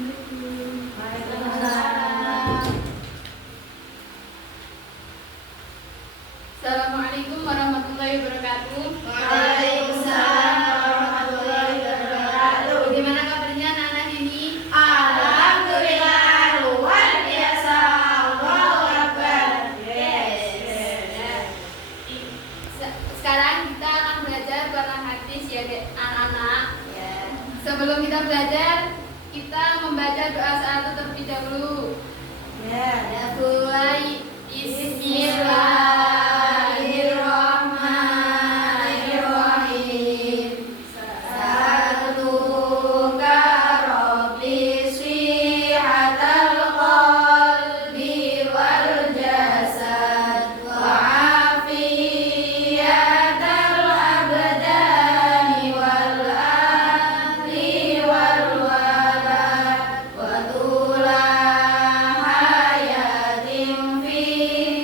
Assalamualaikum warahmatullahi wabarakatuh. Waalaikumsalam warahmatullahi wabarakatuh. Bagaimana kabarnya anak-anak ini? Alhamdulillah luar biasa. Allahu Akbar. Sekarang kita akan belajar Quran hadis ya anak-anak. Sebelum kita belajar, kita membaca doa satu terlebih dahulu. Mulai Bismillahirrahmanirrahim. Satuka Rabbi sihatal qalbi wal jasad wa afiyatal abdani wal ahli wal walad wa tula hayatin fi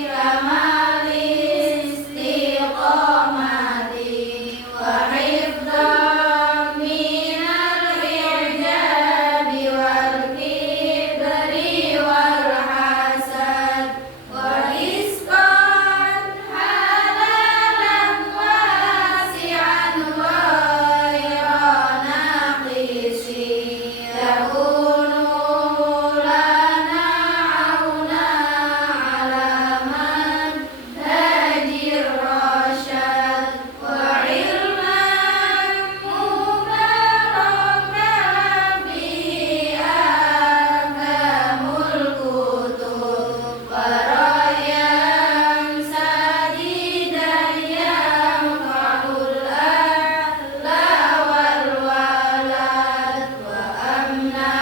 kamali istiqamati wa hifdhan minal i'jabi wal kibri wal hasad wa rizqan halalan wasi'an ghayra naqisi yakunu lana auna ala man hajir rasyad wa ilman mubarakan bihi akamul kutub wa rayyan sadidan yanfa'ul ahla wal walad wa amna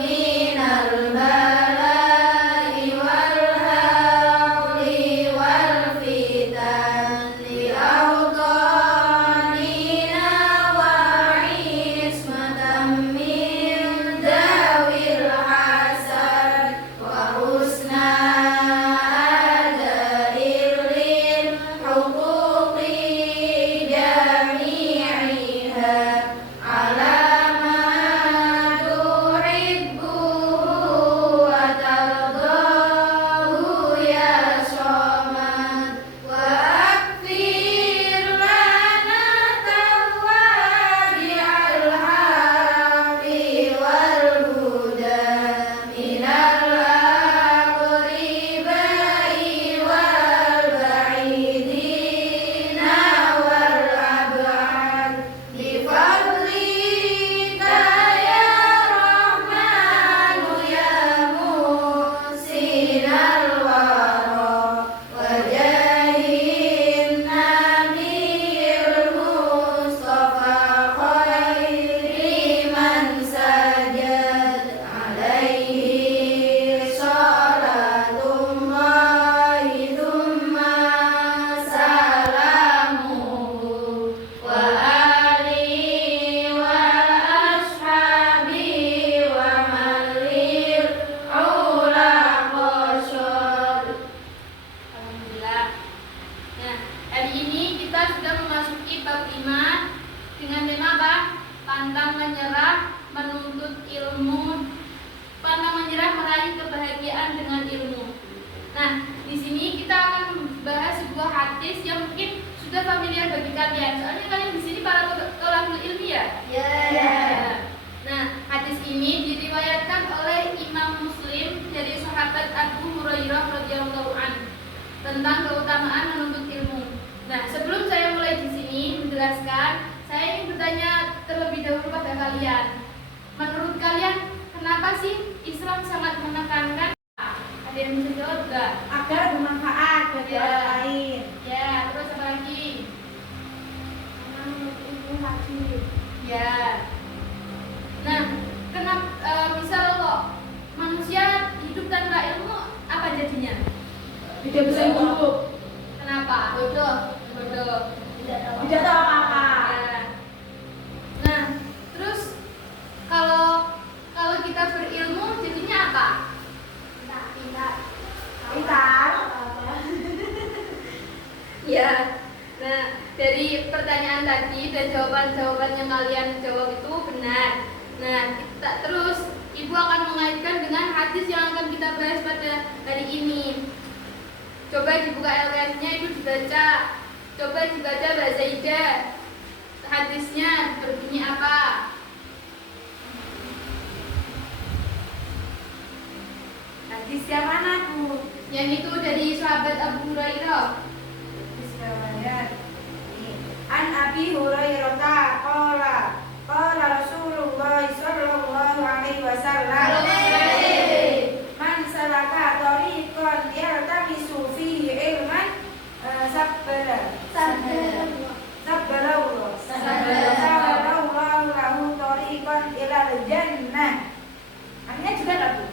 minal bala'i wal hawli wal fitan li awtanina wa ismatan min dawil hasad wa husna adalil lil huquqi jami'iha ala ma tuhibbu wa tardahu ya samad wa akfir lana tawwabi al haqqi wal huda minal aqribai wal ba'idina wal ab'ad bi fadlika ya rahmanu ya muhsinal wara wa jahin nabiyil mustafa khairi man sajad alaihi salatullahi thumma salamuhu wa alihi wal ashabi wa man lil ula qasad. Alhamdulillah. Nah, hari ini kita sudah memasuki bab 5 dengan tema apa? Pantang menyerah, menuntut ilmu. Pantang menyerah, meraih kebahagiaan dengan ilmu. Nah, di sini kita akan membahas sebuah hadis yang mungkin sudah familiar bagi kalian. Soalnya kalian di sini para thalabul ilmi ya. Nah, hadis ini diriwayatkan oleh Imam Muslim dari sahabat Abu Hurairah radhiyallahu anhu tentang keutamaan menuntut ilmu. Nah, sebelum saya mulai di sini menjelaskan, saya ingin bertanya terlebih dahulu pada kalian. Menurut kalian, kenapa sih Islam sangat menekankan? Ada yang bisa jawab nggak? Agar bermanfaat bagi orang lain. Ya, terus apa lagi? Karena menurut ilmu wajib. Ya. Nah, kenapa misal kok manusia hidup tanpa ilmu apa jadinya? Tidak bisa hidup. Kenapa? Bodoh. Tidak tahu apa-apa. Ya. Nah, terus kalau kita berilmu jadinya apa? Pintar. Ya. Nah, dari pertanyaan tadi dan jawaban-jawaban yang kalian jawab itu benar. Nah, kita terus Ibu akan mengaitkan dengan hadis yang akan kita bahas pada hari ini. Coba dibuka LKS-nya, itu dibaca. Coba dibaca Mbak Zaidah. Hadisnya berbunyi apa? Hadis yang mana tuh? Yang itu dari sahabat Abu Hurairah. Bismillahirrahmanirrahim. An Abi Hurairah qala qala Rasulullah sallallahu alaihi wasallam man salaka tariqan yaltamisu fihi ilman sabbalallahu lahu tariqan ilal jannah. Artinya juga lagu.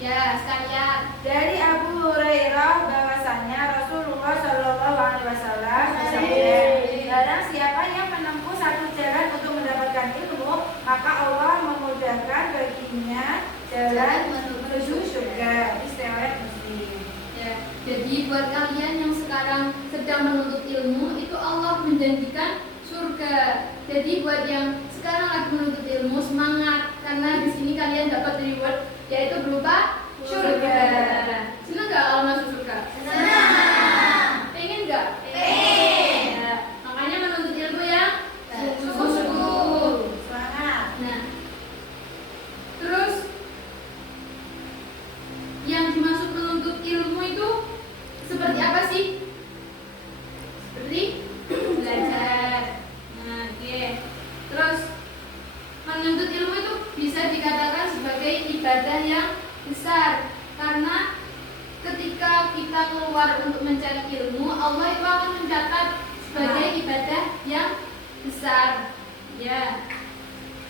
Ya, sekalian. Dari Abu Hurairah bahwasanya Rasulullah Shallallahu Alaihi Wasallam bersabda, barang siapa yang menempuh satu jalan untuk mendapatkan ilmu, maka Allah memudahkan baginya jalan menuju surga. Riwayat Muslim. Ya, jadi buat kalian yang sekarang sedang menuntut ilmu, itu Allah menjanjikan surga. Jadi buat yang sekarang lagi menuntut ilmu, semangat, karena di sini kalian dapat reward, yaitu berupa surga. Senang nggak kalau masuk surga? Senang. Pengen nggak? Pengen. Ya, makanya menuntut ilmu yang sungguh-sungguh. Semangat. Nah, terus yang dimaksud menuntut ilmu itu seperti apa sih? Seperti belajar. Nah, oke. Terus menuntut ilmu itu bisa dikatakan sebagai ibadah yang besar, karena ketika kita keluar untuk mencari ilmu, Allah itu akan mencatat sebagai ibadah yang besar. Ya.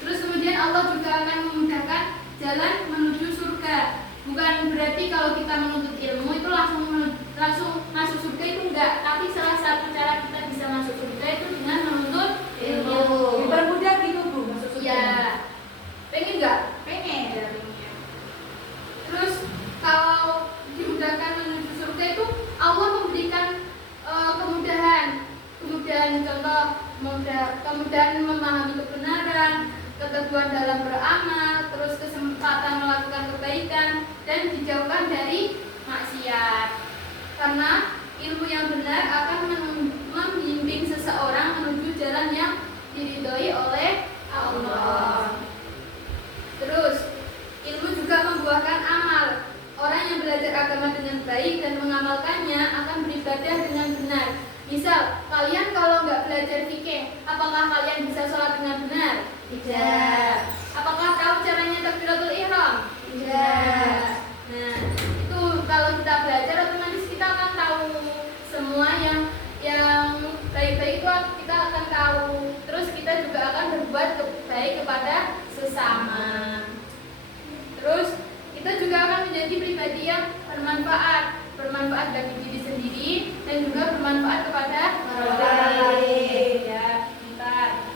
Terus kemudian Allah juga akan memudahkan jalan menuju surga. Bukan berarti kalau kita menuntut ilmu itu langsung masuk surga, itu enggak. Tapi salah satu cara kita bisa masuk surga itu dengan menuntut ilmu. Dipermudah gitu Bu masuk surga. Ya. Pengen enggak? Pengen. Terus kalau dimudahkan menuju surga itu Allah memberikan kemudahan contoh kemudahan memahami kebenaran, keteguhan dalam beramal, terus kesempatan melakukan kebaikan dan dijauhkan dari maksiat. Karena ilmu yang benar akan membimbing seseorang menuju jalan yang diridhoi oleh Allah. Terus ilmu juga membuahkan amal. Orang yang belajar agama dengan baik dan mengamalkannya akan beribadah dengan benar. Misal, kalian kalau nggak belajar fikih, apakah kalian bisa sholat dengan benar? Tidak. Apakah tahu caranya takbiratul ihram? Tidak. Nah, itu kalau kita belajar otomatis kita akan tahu semua yang baik-baik itu kita akan tahu. Terus kita juga akan berbuat baik kepada sesama. Terus kita juga akan menjadi pribadi yang bermanfaat bagi diri sendiri dan juga bermanfaat kepada orang lain. Ya, bentar.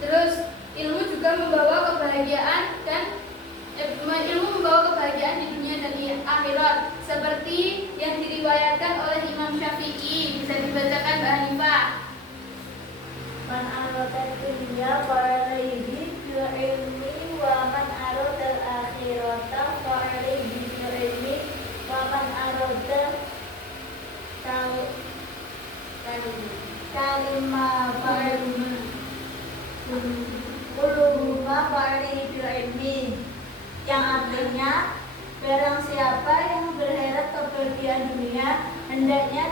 Terus ilmu juga membawa kebahagiaan di dunia dan di akhirat, seperti yang diriwayatkan oleh Imam Syafi'i. Bisa dibacakan Mbak Hanifah. Man arada dunya fa alaihi bil ilmi wa man arada al-akhirata fa alaihi bil ilmi wa man arada kalima fa kulluhuma fa alaihi bil ilmi, yang artinya barang siapa yang berharap kebahagiaan dunia hendaknya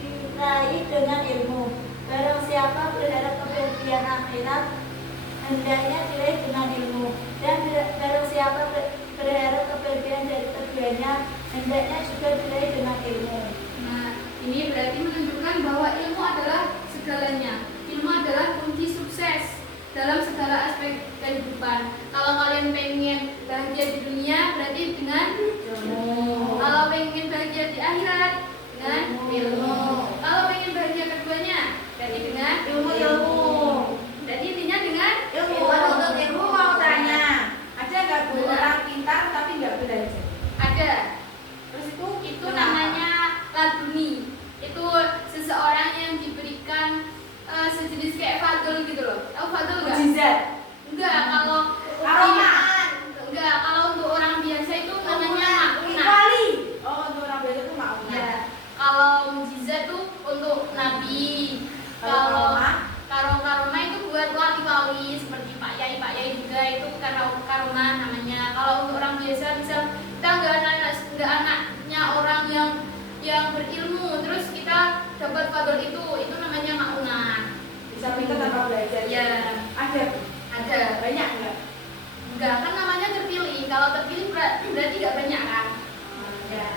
diraih dengan ilmu. Barang siapa berharap kebahagiaan akhirat hendaknya diraih dengan ilmu. Dan barang siapa berharap kebahagiaan dari keduanya hendaknya juga diraih dengan ilmu. Nah, ini berarti menunjukkan bahwa ilmu adalah segalanya. Ilmu adalah kunci sukses dalam segala aspek kehidupan. Kalau kalian pengen bahagia di dunia, berarti dengan ilmu. Kalau pengen bahagia di akhirat, dengan ilmu. Kalau pengen bahagia keduanya, berarti dengan Ilmu. Berarti intinya dengan Ilmu. Untuk ilmu mau tanya, ada nggak Bu orang pintar tapi nggak belajar? Ada. Terus Itu namanya laduni. Itu seseorang yang diberikan sejenis kayak fadl gitu loh. Tahu fadl nggak? mujizat. Enggak, kalau Aroma. juga itu karuna namanya. Kalau untuk orang biasa misal kita nggak anaknya orang yang berilmu terus kita dapat fadl itu namanya maunah. Bisa pintar tanpa belajar. Ya. Ada. Banyak nggak? Enggak, kan namanya terpilih. Kalau terpilih berarti nggak banyak kan? Ya.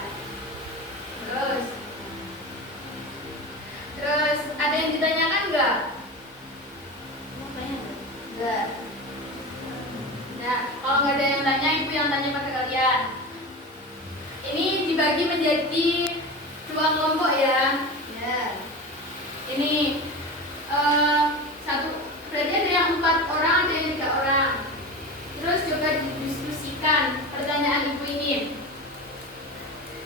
Terus ada yang ditanyakan nggak? Enggak. Nah, kalau nggak ada yang tanya, ibu yang tanya pada kalian. Ini dibagi menjadi 2 kelompok ya. Ya. Ini satu, berarti ada yang 4 orang, ada yang 3 orang. Terus coba didiskusikan pertanyaan ibu ini.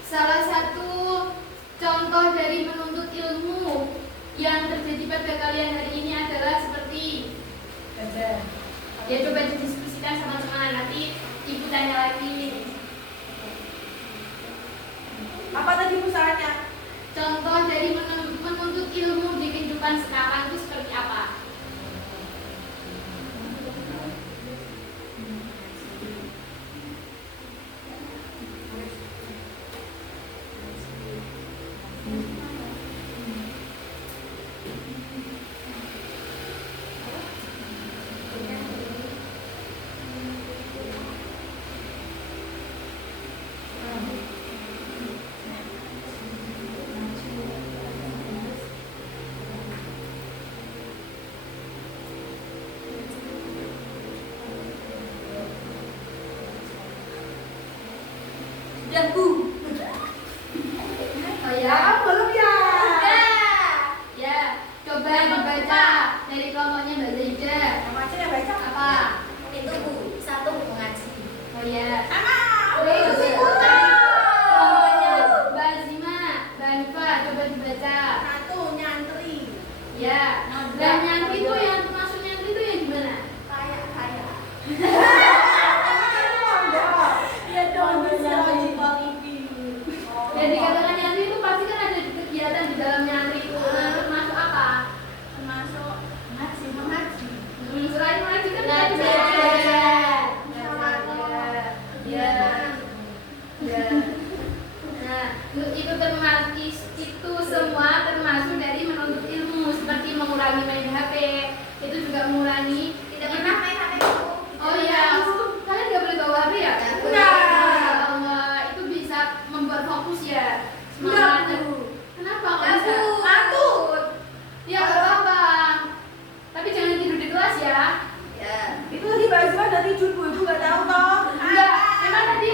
Salah satu contoh dari menuntut ilmu yang terjadi pada kalian hari ini adalah seperti ya, coba didiskusikan sama-sama, nanti ibu tanya lagi. Apa tadi usahanya? Contoh dari menuntut ilmu di kehidupan sekarang itu seperti apa? Oh ya, belum ya? ya, coba dibaca dari kelompoknya Mbak Zaida. Sama aja yang baca. Apa? Itu Bu, 1 mengaji. Oh ya. Kelompoknya Mbak Azima, Mbak Hanifa, coba dibaca. 1 nyantri. Ya. Dan nyantri itu yang termasuk nyantri itu yang gimana? Kaya. Iya dong, bisa Nyantri. Dan dikatakan nyantri itu pasti kan ada kegiatan di dalam nyantri itu. Termasuk apa? Termasuk mengaji. Selain mengaji kan Belajar. belajar. Ya. Ya. Nah, itu itu semua termasuk dari menuntut ilmu, seperti mengurangi main HP. Itu juga mengurangi. Tidak pernah main HP Bu. Oh iya, kalian nggak boleh bawa HP ya? Enggak. Allah, itu bisa membuat fokus ya. Enggak, Semangatnya. Bu. Kenapa kok Enggak, bisa? Bu. Takut. Ya nggak apa-apa. Tapi jangan tidur di kelas ya. Ya. Itu tadi Mbak Azima udah tidur, Bu. Ibu nggak tahu toh. Enggak, emang tadi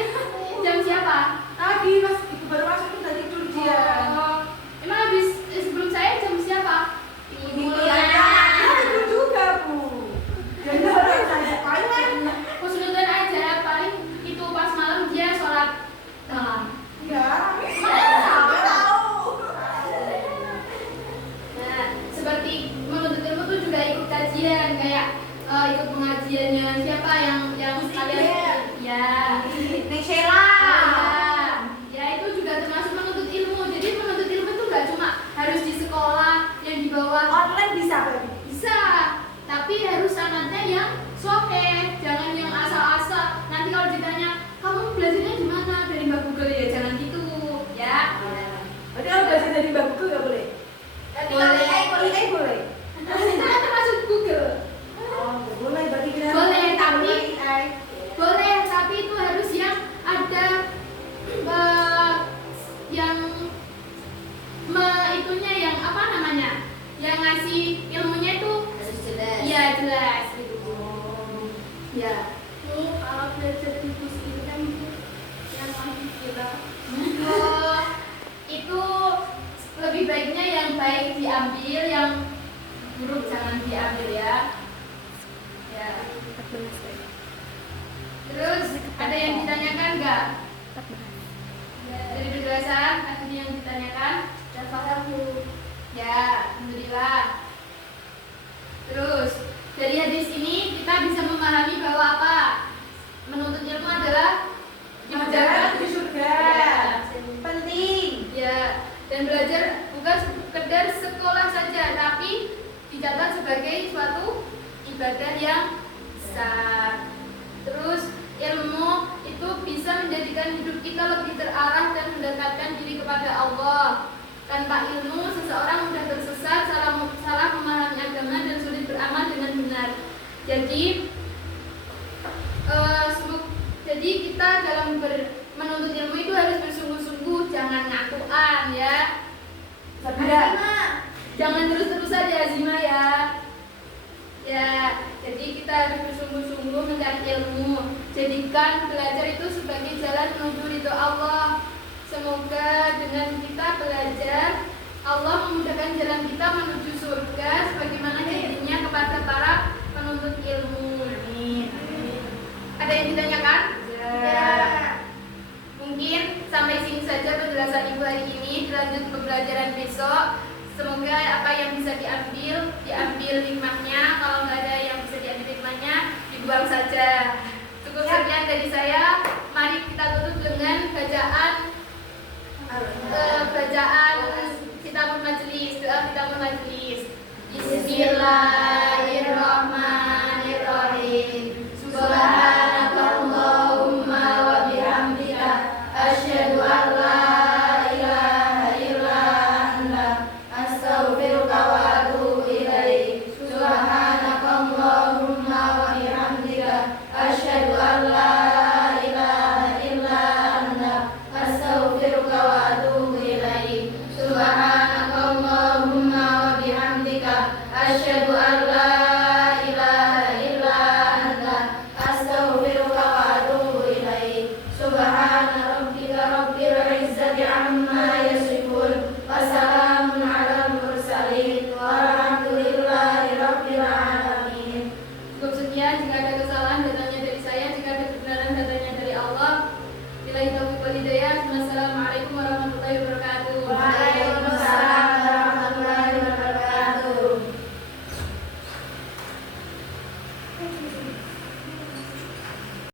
jam siapa? Tadi pas ibu baru masuk itu udah tidur dia. Oh, emang habis sebelum saya jam siapa? Ibu Dia tidur juga, Bu. Jadi baru saya paling. Husnudzon aja, paling itu pas malam dia sholat malam. Ya, nggak tahu. Nah, seperti menuntut ilmu tuh juga ikut kajian, kayak ikut pengajiannya siapa yang kalian ya. Nek Sheila. Ya itu juga termasuk menuntut ilmu. Jadi menuntut ilmu itu nggak cuma harus di sekolah yang di bawah. Online bisa, berarti. Bisa, tapi harus sanadnya yang sahih, jangan yang asal-asal. Nanti kalau ditanya, kamu belajarnya di mana? Dari Mbak Google ya, jangan gitu, ya. Berarti kalau belajar dari Mbak Google nggak boleh? Boleh. Boleh, boleh. Itu kan termasuk Google. Oh, boleh. Berarti kita Boleh, tapi AI. boleh, tapi itu harus yang ada yang itunya yang apa namanya? Yang ngasih ilmunya itu Harus jelas. ya jelas gitu. Ya. Kalau belajar di bus ini kan yang masih kira. Oh, itu lebih baiknya yang baik diambil, yang buruk jangan diambil ya. Ya. Terus ada yang ditanyakan nggak? Dari penjelasan ada yang ditanyakan? Dan paham Bu. Ya, alhamdulillah. Terus dari hadis ini kita bisa memahami bahwa apa? Menuntut ilmu adalah Menjaga di surga. Ya. Penting. Ya, dan belajar bukan sekedar sekolah saja, tapi dicatat sebagai suatu ibadah yang besar. Jadi kita dalam menuntut ilmu itu harus bersungguh-sungguh, jangan ngakuan ya. Jangan terus-terus saja Azima ya. Ya, jadi kita harus bersungguh-sungguh mencari ilmu. Jadikan belajar itu sebagai jalan menuju ridho Allah. Semoga dengan kita belajar, Allah memudahkan jalan kita menuju surga sebagaimana janjinya kepada para penuntut ilmu. Amin. Ada yang ditanyakan? Ya. Mungkin sampai sini saja penjelasan Ibu hari ini. Dilanjut pembelajaran besok. Semoga apa yang bisa diambil hikmahnya. Kalau nggak ada yang bisa diambil hikmahnya, dibuang saja. Cukup sekian dari saya. Mari kita tutup dengan bacaan kitabul majlis, doa kitabul majlis. Bismillahirrahmanirrahim. Subhanakallahumma wa bihamdika asyhadu an la ilaha illa anta astaghfiruka wa atubu ilaik. Subhanakallahumma wa bihamdika asyhadu an la